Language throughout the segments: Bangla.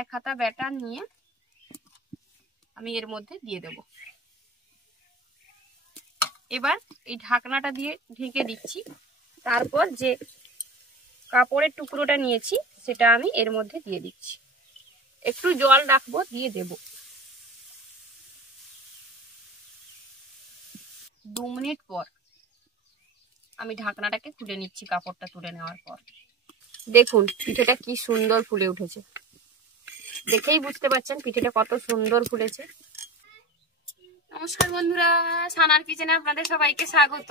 এক হাতা ব্যাটার নিয়ে আমি এর মধ্যে দিয়ে দেব। এবার এই ঢাকনাটা দিয়ে ঢেকে দিচ্ছি। তারপর যে কাপড়ের টুকরোটা নিয়েছি সেটা আমি এর মধ্যে দিয়ে দিচ্ছি। একটু জল রাখবো, দিয়ে দেব। 2 মিনিট পর আমি ঢাকনাটাকে খুলে নিচ্ছি। কাপড়টা তুলে নেওয়ার পর দেখুন পিঠেটা কি সুন্দর ফুলে উঠেছে। দেখেই বুঝতে পারছেন পিঠেটা কত সুন্দর ফুলেছে। নমস্কার বন্ধুরা, সানার কিচেনে আপনাদের সবাইকে স্বাগত।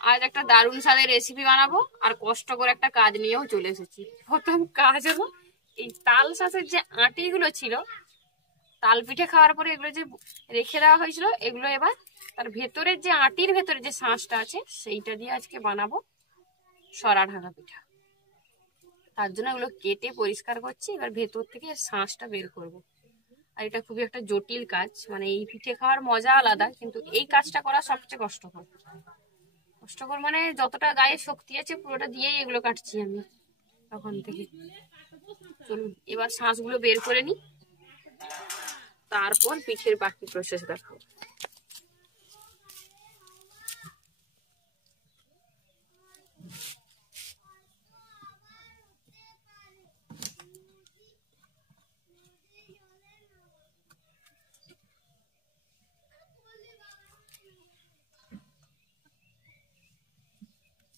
আজ একটা দারুণ স্বাদের রেসিপি বানাবো আর কষ্ট করে একটা কাজ নিয়েও চলে এসেছি। প্রথম কাজ হলো এই তাল শাঁসের যে আটিগুলো ছিল, তাল পিঠে খাওয়ার পরে এগুলো যে রেখে দেওয়া হয়েছিল, এগুলো এবার তার ভেতরের যে আটির ভেতরে যে শাঁসটা আছে সেইটা দিয়ে আজকে বানাবো সরা ঢাকা পিঠা। তার জন্য এগুলো কেটে পরিষ্কার করছি। এবার ভেতর থেকে শাঁসটা বের করব। আর এটা খুবই একটা জটিল কাজ, মানে এই পিঠে খাওয়ার মজা আলাদা, কিন্তু এই কাজটা করা সবচেয়ে কষ্টকর। কষ্টকর মানে যতটা গায়ে শক্তি আছে পুরোটা দিয়েই এগুলো কাটছি আমি তখন থেকে। চলুন এবার শাঁসগুলো বের করে নিই, তারপর পিঠের বাকি প্রসেস দেখাবো।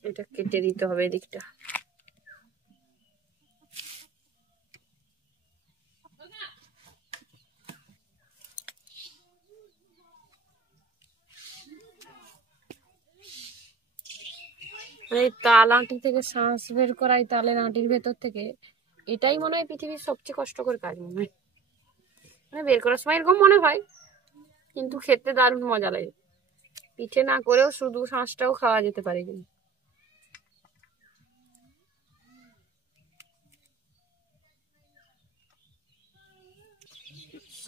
এটা কেটে দিতে হবে এদিকটা। এই তাল আঁটি থেকে শাঁস বের করা, এই তালের আঁটির ভেতর থেকে, এটাই মনে হয় পৃথিবীর সবচেয়ে কষ্টকর কাজ মনে হয়। মানে বের করার সময় এরকম মনে হয়, কিন্তু খেতে দারুণ মজা লাগে। পিঠে না করেও শুধু শাঁসটাও খাওয়া যেতে পারে। কিন্তু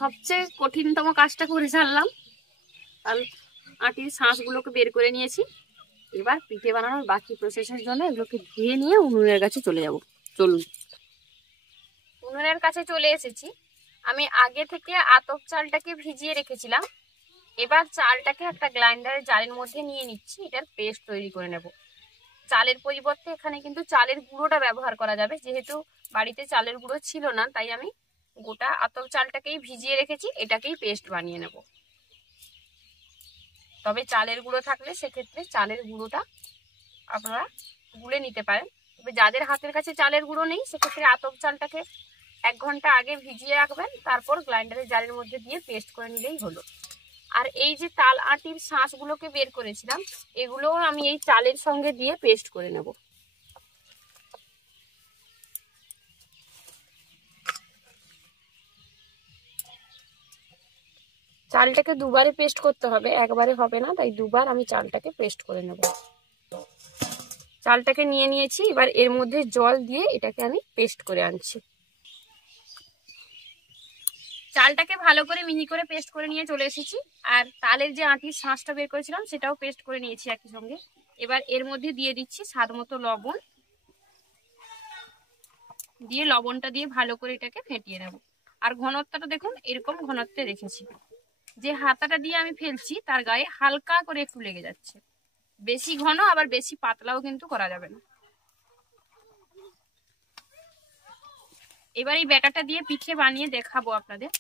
সবচেয়ে কঠিনতম কাজটা করে ছাড়লাম। তাল আটির শাঁসগুলোকে বের করে নিয়েছি। এবার পিঠে বানানোর বাকি প্রসেসের জন্য এগুলোকে ধুয়ে নিয়ে উনুনের কাছে চলে যাব। চলুন উনুনের কাছে চলে এসেছি। আমি আগে থেকে আতপ চালটাকে ভিজিয়ে রেখেছিলাম। এবার চালটাকে একটা গ্রাইন্ডারের জারের মধ্যে নিয়ে নিচ্ছি। এটার পেস্ট তৈরি করে নেব। চালের পরিবর্তে এখানে কিন্তু চালের গুঁড়োটা ব্যবহার করা যাবে। যেহেতু বাড়িতে চালের গুঁড়ো ছিল না, তাই আমি গোটা আতপ চালটাকেই ভিজিয়ে রেখেছি, এটাকেই পেস্ট বানিয়ে নেব। তবে চালের গুঁড়ো থাকলে সেক্ষেত্রে চালের গুঁড়োটা আপনারা গুলে নিতে পারেন। তবে যাদের হাতের কাছে চালের গুঁড়ো নেই সেক্ষেত্রে আতপ চালটাকে 1 ঘন্টা আগে ভিজিয়ে রাখবেন, তারপর গ্রাইন্ডারের জারের মধ্যে দিয়ে পেস্ট করে নিলেই হলো। আর এই যে তাল আটির শাঁসগুলোকে বের করেছিলাম, এগুলোও আমি এই চালের সঙ্গে দিয়ে পেস্ট করে নেব। চালটাকে দুবারে পেস্ট করতে হবে, একবারে হবে না, তাই দুবার আমি চালটাকে পেস্ট করে নেব। চালটাকে নিয়ে নিয়েছি, এবার এর মধ্যে জল দিয়ে এটাকে আমি পেস্ট করে আনছি। চালটাকে ভালো করে মিহি করে পেস্ট করে নিয়ে চলে এসেছি। আর তালের যে আটির শাঁসটা বের করেছিলাম সেটাও পেস্ট করে নিয়েছি একই সঙ্গে। এবার এর মধ্যে দিয়ে দিচ্ছি স্বাদ মতো লবণ, দিয়ে লবণটা দিয়ে ভালো করে এটাকে ফেটিয়ে নেব। আর ঘনত্বটা দেখুন এরকম ঘনত্বে রেখেছি। যে হাতাটা দিয়ে আমি ফেলছি তার গায়ে হালকা করে একটু লেগে যাচ্ছে। বেশি ঘন আবার বেশি পাতলাও কিন্তু করা যাবে না। এবার এই ব্যাটারটা দিয়ে পিঠে বানিয়ে দেখাবো আপনাদের।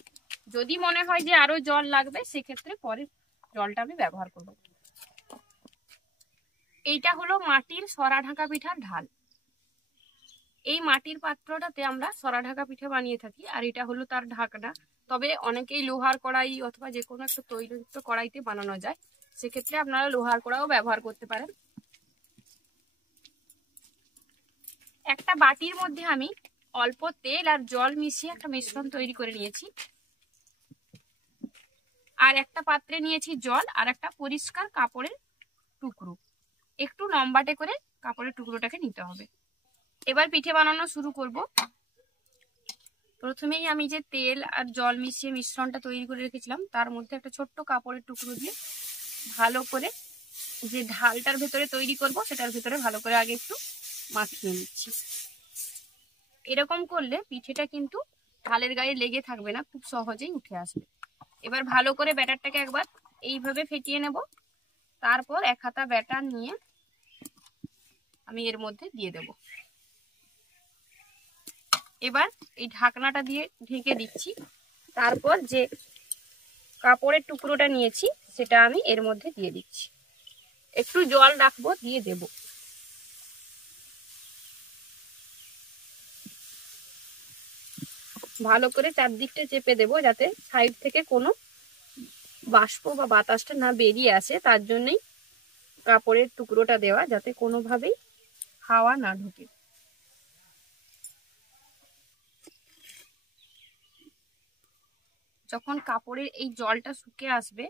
যদি মনে হয় যে আরো জল লাগবে সেক্ষেত্রে পরে জলটা আমি ব্যবহার করব। এইটা হলো মাটির সরা ঢাকা পিঠার ঢাল। এই মাটির পাত্রটাতে আমরা সরা ঢাকা পিঠে বানিয়ে থাকি। আর এটা হলো তার ঢাকনা। তবে অনেকেই লোহার কড়াই অথবা যে কোনো একটা তৈলযুক্ত কড়াইতে বানানো যায়, সেক্ষেত্রে আপনারা লোহার কড়াইও ব্যবহার করতে পারেন। একটা বাটির মধ্যে আমি অল্প তেল আর জল মিশিয়ে একটা মিশ্রণ তৈরি করে নিয়েছি। আর একটা পাত্রে নিয়েছি জল আর একটা পরিষ্কার কাপড়ের টুকরো। একটু লম্বাটে করে কাপড়ের টুকরোটাকে নিতে হবে। এবার পিঠে বানানো শুরু করব। প্রথমেই আমি যে তেল আর জল মিশিয়ে মিশ্রণটা তৈরি করে রেখেছিলাম তার মধ্যে একটা ছোট্ট কাপড়ের টুকরো দিয়ে ভালো করে যে ঢালটার ভেতরে তৈরি করব সেটার ভেতরে ভালো করে আগে একটু মাখিয়ে নিচ্ছি। এরকম করলে পিঠেটা কিন্তু থালের গায়ে লেগে থাকবে না, খুব সহজেই উঠে আসবে। এবার ভালো করে ব্যাটারটাকে একবার এইভাবে ফেটিয়ে নেব। তারপর 1 হাতা ব্যাটার নিয়ে আমি এর মধ্যে দিয়ে দেব। এবার এই ঢাকনাটা দিয়ে ঢেকে দিচ্ছি। তারপর যে কাপড়ের টুকরোটা নিয়েছি সেটা আমি এর মধ্যে দিয়ে দিচ্ছি। একটু জল রাখবো, দিয়ে দেব। ভালো করে চারদিকটা চেপে দেব যাতে সাইড থেকে কোনো বাষ্প বা বাতাসটা না বেরিয়ে আসে, তার জন্যই কাপড়ের টুকরোটা দেওয়া, যাতে কোনোভাবেই হাওয়া না ঢোকে। যখন কাপড়ের এই জলটা শুকিয়ে আসবে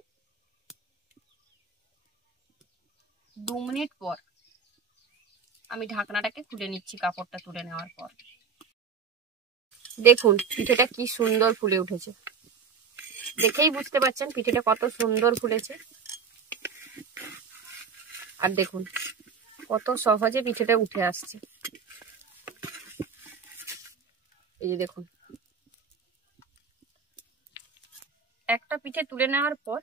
2 মিনিট পর আমি ঢাকনাটাকে খুলে নিচ্ছি। কাপড়টা তুলে নেওয়ার পর দেখুন পিঠেটা কি সুন্দর ফুলে উঠেছে। দেখেই বুঝতে পারছেন পিঠেটা কত সুন্দর ফুলেছে। আর দেখুন কত সহজে পিঠেটা উঠে আসছে। এই যে দেখুন, একটা পিঠে তুলে নেওয়ার পর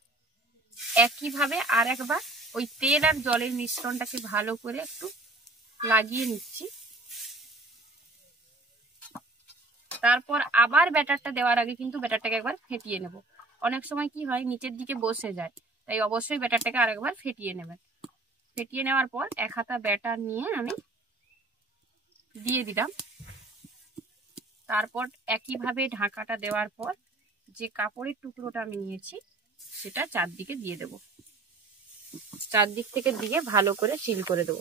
একইভাবে আর একবার ওই তেল আর জলের মিশ্রণটাকে ভালো করে একটু লাগিয়ে নিচ্ছি। তারপর আবার ব্যাটারটা দেওয়ার আগে কিন্তু ব্যাটারটাকে একবার ফেটিয়ে নেব। অনেক সময় কি হয় নিচের দিকে বসে যায়, তাই অবশ্যই ব্যাটারটাকে আরেকবার ফেটিয়ে নেবেন। ফেটিয়ে নেওয়ার পর 1 হাতা ব্যাটার নিয়ে আমি দিয়ে দিলাম। তারপর একইভাবে ঢাকাটা দেওয়ার পর যে কাপড়ের টুকরোটা আমি নিয়েছি সেটা চারদিকে দিয়ে দেব। চারদিক থেকে দিয়ে ভালো করে সিল করে দেব।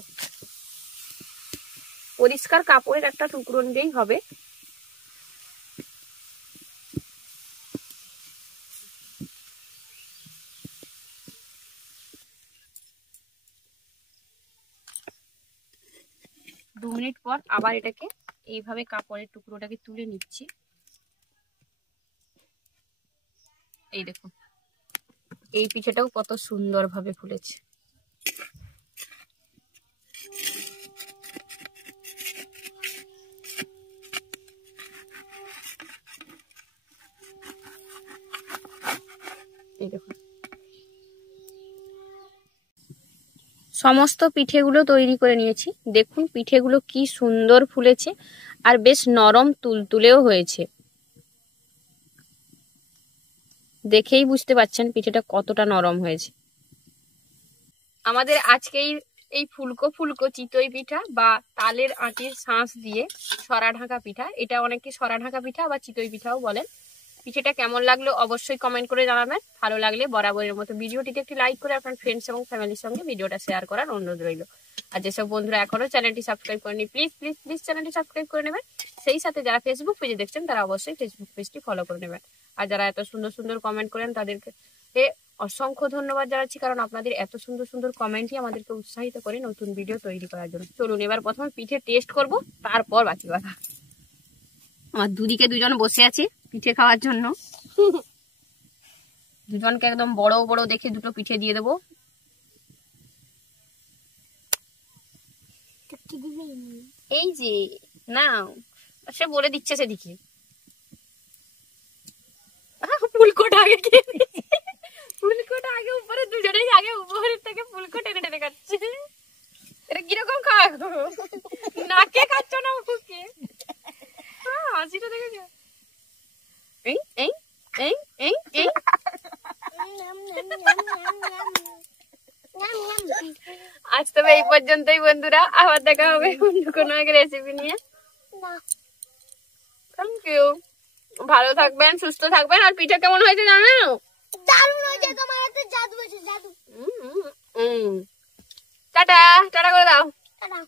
পরিষ্কার কাপড়ের একটা টুকরো নিলেই হবে। দু মিনিট পর আবার এটাকে এইভাবে কাপড়ের টুকরোটাকে তুলে নিচ্ছি। এই দেখুন এই পিঠেটাও কত সুন্দর ভাবে ফুলেছে। এই দেখুন সমস্ত পিঠেগুলো তৈরি করে নিয়েছি। দেখুন পিঠেগুলো কি সুন্দর ফুলেছে আর বেশ নরম তুলতুলেও হয়েছে। দেখেই বুঝতে পারছেন পিঠেটা কতটা নরম হয়েছে। আমাদের আজকে এই ফুলকো ফুলকো চিতই পিঠা বা তালের আটির শাঁস দিয়ে সরা ঢাকা পিঠা, এটা অনেকে সরা ঢাকা পিঠা বা চিতই পিঠাও বলেন। পিঠেটা কেমন লাগলো অবশ্যই কমেন্ট করে জানাবেন। ভালো লাগলে বরাবরের মতো ভিডিওটিতে একটি লাইক করে আপনার ফ্রেন্ডস এবং ফ্যামিলির সঙ্গে ভিডিওটা শেয়ার করার অনুরোধ রইল। আর যেসব বন্ধুরা এখনো চ্যানেলটি সাবস্ক্রাইব করেনি প্লিজ প্লিজ প্লিজ চ্যানেলটি সাবস্ক্রাইব করে নেবেন। সেই সাথে যারা ফেসবুক পেজে দেখছেন তারা অবশ্যই ফেসবুক পেজটি ফলো করে নেবেন। আর যারা এত সুন্দর সুন্দর কমেন্ট করেন তাদেরকে অসংখ্য ধন্যবাদ জানাচ্ছি, কারণ আপনাদের এত সুন্দর সুন্দর কমেন্টই আমাদেরকে উৎসাহিত করে নতুন ভিডিও তৈরি করার জন্য। চলুন এবার প্রথমে পিঠে টেস্ট করব, তারপর বাকি কথা। আমার দুদিকে দুজন বসে আছে পিঠে খাওয়ার জন্য। দুজনকে একদম বড় বড় দেখে দুটো পিঠে দিয়ে দেবো। এই যে না সে বলে দিচ্ছে সেদিকে ফুলকোটা আগে খেয়ে ফুলকোটা আগে উপরে, দুজনেই আগে উপরের থেকে ফুলকো টেনে টেনে খাচ্ছে। এটা কিরকম খাওয়া নাকে খাচ্ছ না মুখে? হাসিটা দেখেছো? এই এই এই এই এই আজ তবে এই পর্যন্তই বন্ধুরা, আবার দেখা হবে অন্য কোনো এক রেসিপি নিয়ে। থ্যাংক ইউ, ভালো থাকবেন, সুস্থ থাকবেন। আর পিঠা কেমন হয়েছে জানো? দারুণ হয়েছে, তোমার হাতে জাদু আছে, জাদু। টাটা টাটা করে দাও। টাটা।